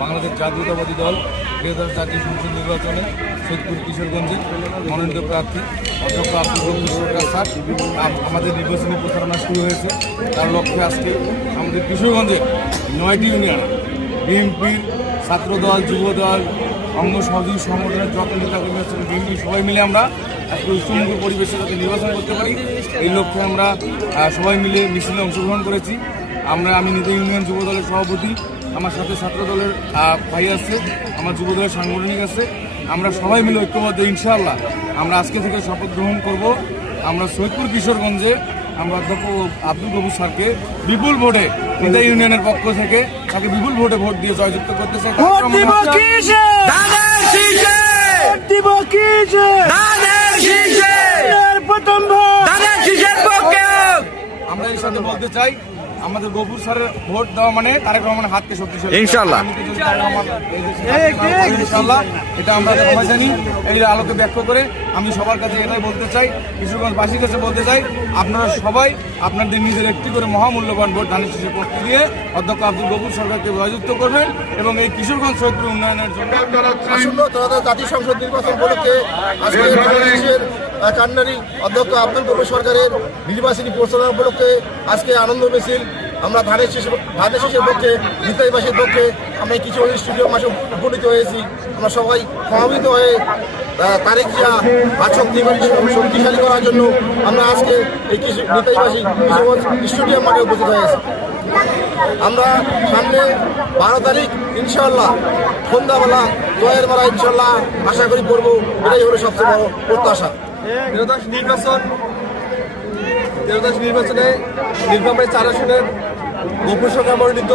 বাংলাদেশ জাতীয়তাবাদী দল 2000 জাতীয় সংসদ নির্বাচনে সৈয়দপুর কিশোরগঞ্জের মনোনীত প্রার্থী অধ্যক্ষ আব্দুল গফুর সরকার স্যার আমাদের নির্বাচনী প্রচারণা শুরু হয়েছে। তার লক্ষ্যে আজকে আমাদের কিশোরগঞ্জের 9টি ইউনিয়ন বিএনপির ছাত্রদল, যুবদল, অঙ্গ সহযোগী সংগঠনের যত নেতাকর্মী আছে বিএনপি সবাই মিলে আমরা আজকে উৎসবমুখর পরিবেশে যাতে নির্বাচন করতে পারি এই লক্ষ্যে আমরা সবাই মিলে মিছিলে অংশগ্রহণ করেছি। আমি নিজে ইউনিয়ন যুব দলের সভাপতি, আমার সাথে ছাত্র দলের ভাই আছে, আমার যুব দলের সাংগঠনিক আছে। আমরা সবাই মিলে ঐক্যবদ্ধ ইনশাআল্লাহ আমরা আজকে থেকে শপথ গ্রহণ করব। আমরা সৈয়দপুর কিশোরগঞ্জে আমরা অধ্যক্ষ আব্দুল গফুর স্যারকে বিপুল ভোটে নিদা ইউনিয়নের পক্ষ থেকে তাকে বিপুল ভোটে ভোট দিয়ে জয়যুক্ত করতে চাই। আমরা এর সাথে বলতে চাই আমাদের গফুর স্যারের ভোট দেওয়া মানে তারেক রহমানের হাতকে শক্তিশালী ইনশাআল্লাহ এটা আমরা সবাই জানি। এই আলোকে ব্যাখ্যা করে আমি সবার কাছে এটাই বলতে চাই, কিশোরগঞ্জবাসীর কাছে বলতে চাই, আপনারা সবাই আপনাদের নিজের একটি করে মহামূল্যবান ভোট ধানের শীষে প্রস্তুত দিয়ে অধ্যক্ষ আব্দুল গফুর সরকারকে জয়যুক্ত করবেন এবং এই কিশোরগঞ্জ সৈয়দপুর উন্নয়নের জন্য জাতীয় সংসদ নির্বাচন উপলক্ষে আজকে বাংলাদেশের কান্নারি অধ্যক্ষ আব্দুল গফুর সরকারের নির্বাচনী প্রচারণা উপলক্ষে আজকে আনন্দ মিছিল আমরা ধানের শীষের পক্ষে নিতাইবাসীর পক্ষে আমরা কিছু স্টুডিও মাসে উপনীত হয়েছি। আমরা সবাই প্রভাবিত হয়ে তারেক জিয়া শক্তিশালী করার জন্য আমরা আজকে এই নিতাইবাসী কিশোরগঞ্জ স্টেডিয়াম মাঠে উপস্থিত হয়েছি। আমরা সামনে 12 তারিখ ইনশাআল্লাহ সন্ধ্যাবেলা জয়ের মেলা ইনশাআল্লাহ আশা করি করবো। এটাই হলো সবচেয়ে বড় প্রত্যাশা। নির্বাচনে নীলফামারী 4 আসনের গফুর সরকার মনোনীত